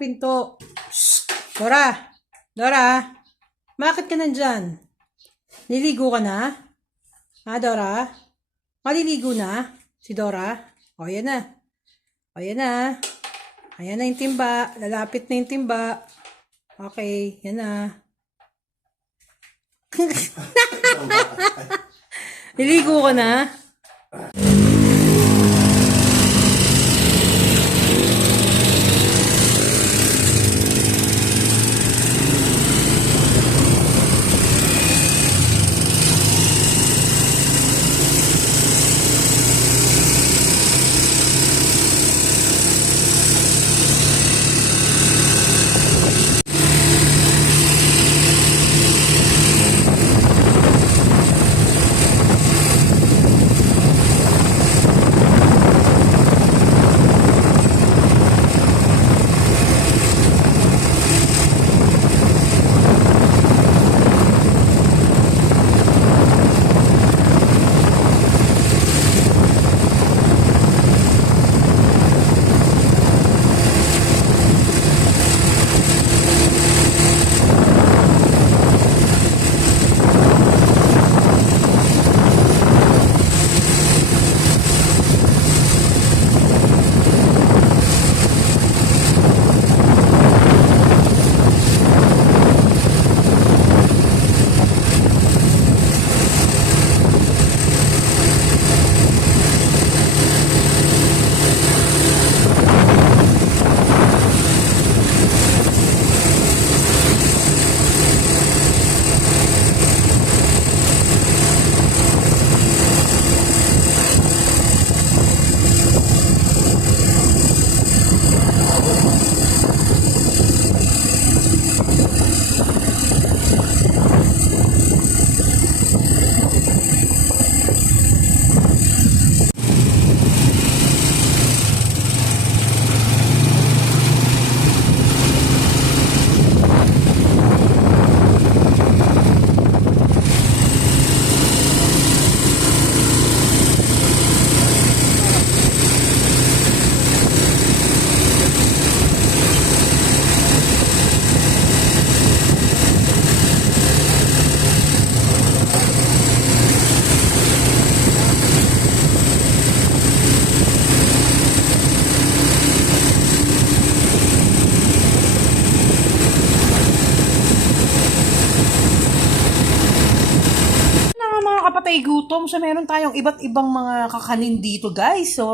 pinto. Shh! Dora! Dora! Bakit ka nandyan? Niligo ka na? Ha, Dora? Maliligo na? Si Dora? O, yan na. O, yan na. Ayan na yung timba. Lalapit na yung timba. Okay, yan na. Niligo ka na? Kapatay gutom. So, meron tayong iba't ibang mga kakanin dito, guys. So,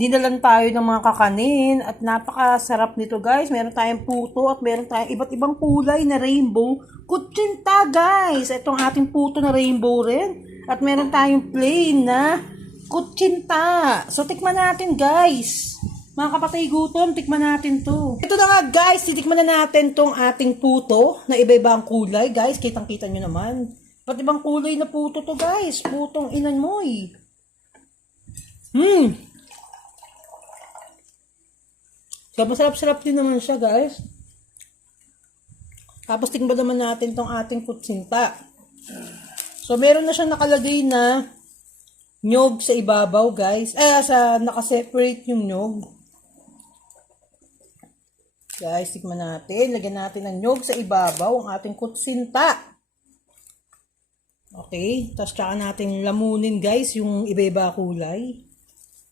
dinalan tayo ng mga kakanin at napakasarap nito, guys. Meron tayong puto at meron tayong iba't ibang kulay na rainbow kutsinta, guys. Itong ating puto na rainbow rin. At meron tayong plain na kutsinta. So, tikman natin, guys. Mga kapatay gutom, tikman natin to. Ito na nga, guys. Titikman na natin tong ating puto na iba-ibang kulay, guys. Kitang-kita nyo naman. Ba't ibang kulay na puto to, guys? Putong inan mo eh. So, masarap-sarap din naman siya, guys. Tapos, tingnan naman natin tong ating kutsinta. So, meron na siyang nakalagay na nyog sa ibabaw, guys. Nakaseparate yung nyog. Guys, tingnan natin. Lagyan natin ng nyog sa ibabaw ang ating kutsinta. Okay, tapos tsaka natin lamunin, guys, yung iba-iba kulay.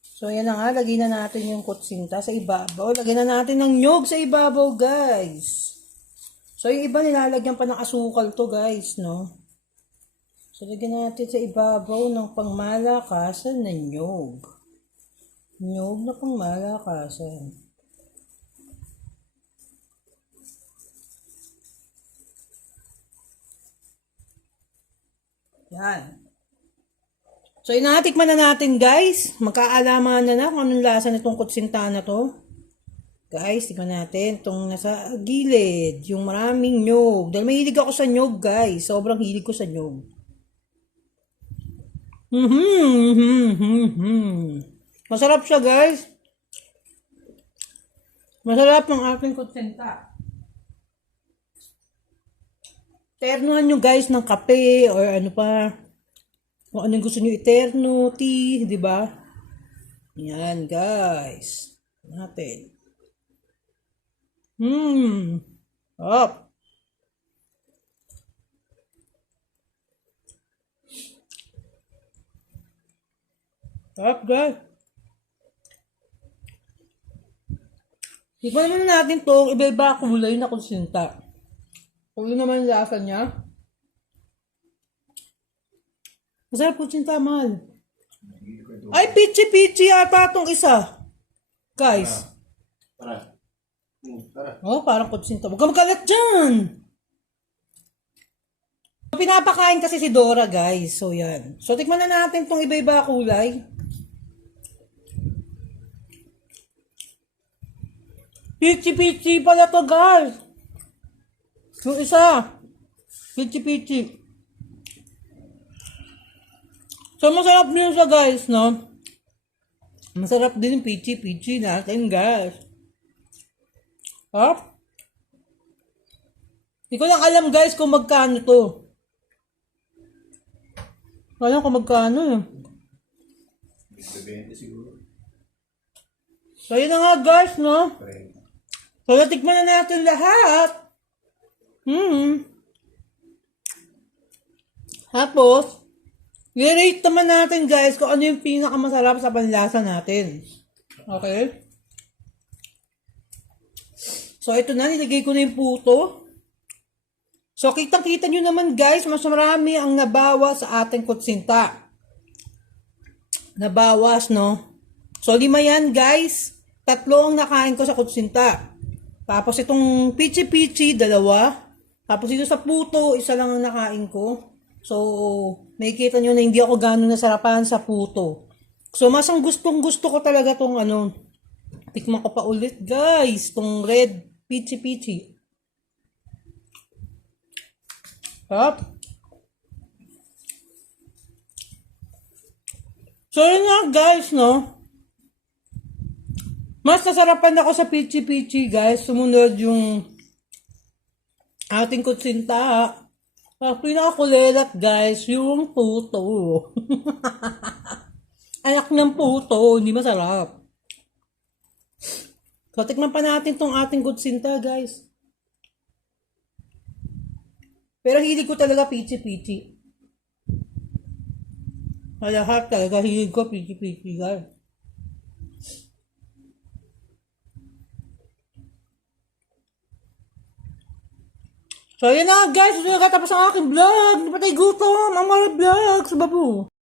So, ayan na nga, lagyan na natin yung kutsinta sa ibabaw. Lagyan na natin ng nyog sa ibabaw, guys. So, yung iba nilalagyan pa ng asukal to, guys, no? So, lagyan natin sa ibabaw ng pangmalakasan na nyog. Nyog na pangmalakasan. Yan. So, inatikman na natin, guys. Magkaalaman na kung anong lasa nitong kutsinta na to. Guys, tignan natin. Itong nasa gilid. Yung maraming nyog. Dahil mahilig ako sa nyog, guys. Sobrang hilig ko sa nyog. Masarap siya, guys. Masarap ang aking kutsinta. Ternohan nyo, guys, ng kape or ano pa. Kung anong gusto nyo, terno, tea, di ba? Yan, guys. Natin. Up. Up, guys. Tikman naman natin tong iba-iba kulay na kutsinta. Kung naman yung lasa niya. Masarap kutsinta, mahal. Ay, pichi-pichi yata tong isa. Guys. Tara. Tara. Oh, parang kutsinta. Huwag ka magkalat dyan. Pinapakain kasi si Dora, guys. So, yan. So, tikman na natin tong iba-iba kulay. Pichi-pichi pala to, guys. Yung isa. Pichi-pichi. So, masarap din siya, guys, no? Masarap din yung pichi-pichi natin, guys. Hop. Hindi ko lang alam, guys, kung magkano to. Alam kung magkano, eh. 20 siguro. So, yun na nga, guys, no? Pre. So, natikman na natin lahat. Tapos, i-rate naman natin, guys, kung ano yung pinakamasarap sa panlasa natin. Okay? So, ito na, nilagay ko na yung puto. So, kitang-kita nyo naman, guys, mas marami ang nabawas sa ating kutsinta. Nabawas, no? So, 5 yan, guys. 3 ang nakain ko sa kutsinta. Tapos, itong pichi-pichi, 2. Tapos, dito sa puto, 1 lang ang nakain ko. So, makikita nyo na hindi ako gano'n nasarapan sa puto. So, mas ang gustong-gusto ko talaga tong ano, tikman ko pa ulit, guys, tong red pichi-pichi. Hop. So, yun nga, guys, no? Mas nasarapan ako sa pichi-pichi, guys. Sumunod yung ating kutsinta. Ang pinakakulelat, guys, yung puto. Anak ng puto, hindi masarap. So, tikman pa natin tong ating kutsinta, guys. Pero hilig ko talaga pichi-pichi. Lahat talaga hilig ko pichi-pichi, guys. So, yun na, guys. Ito na katapos ang aking vlog. Hindi pa tayo gutom. Ang mga vlog sa babu.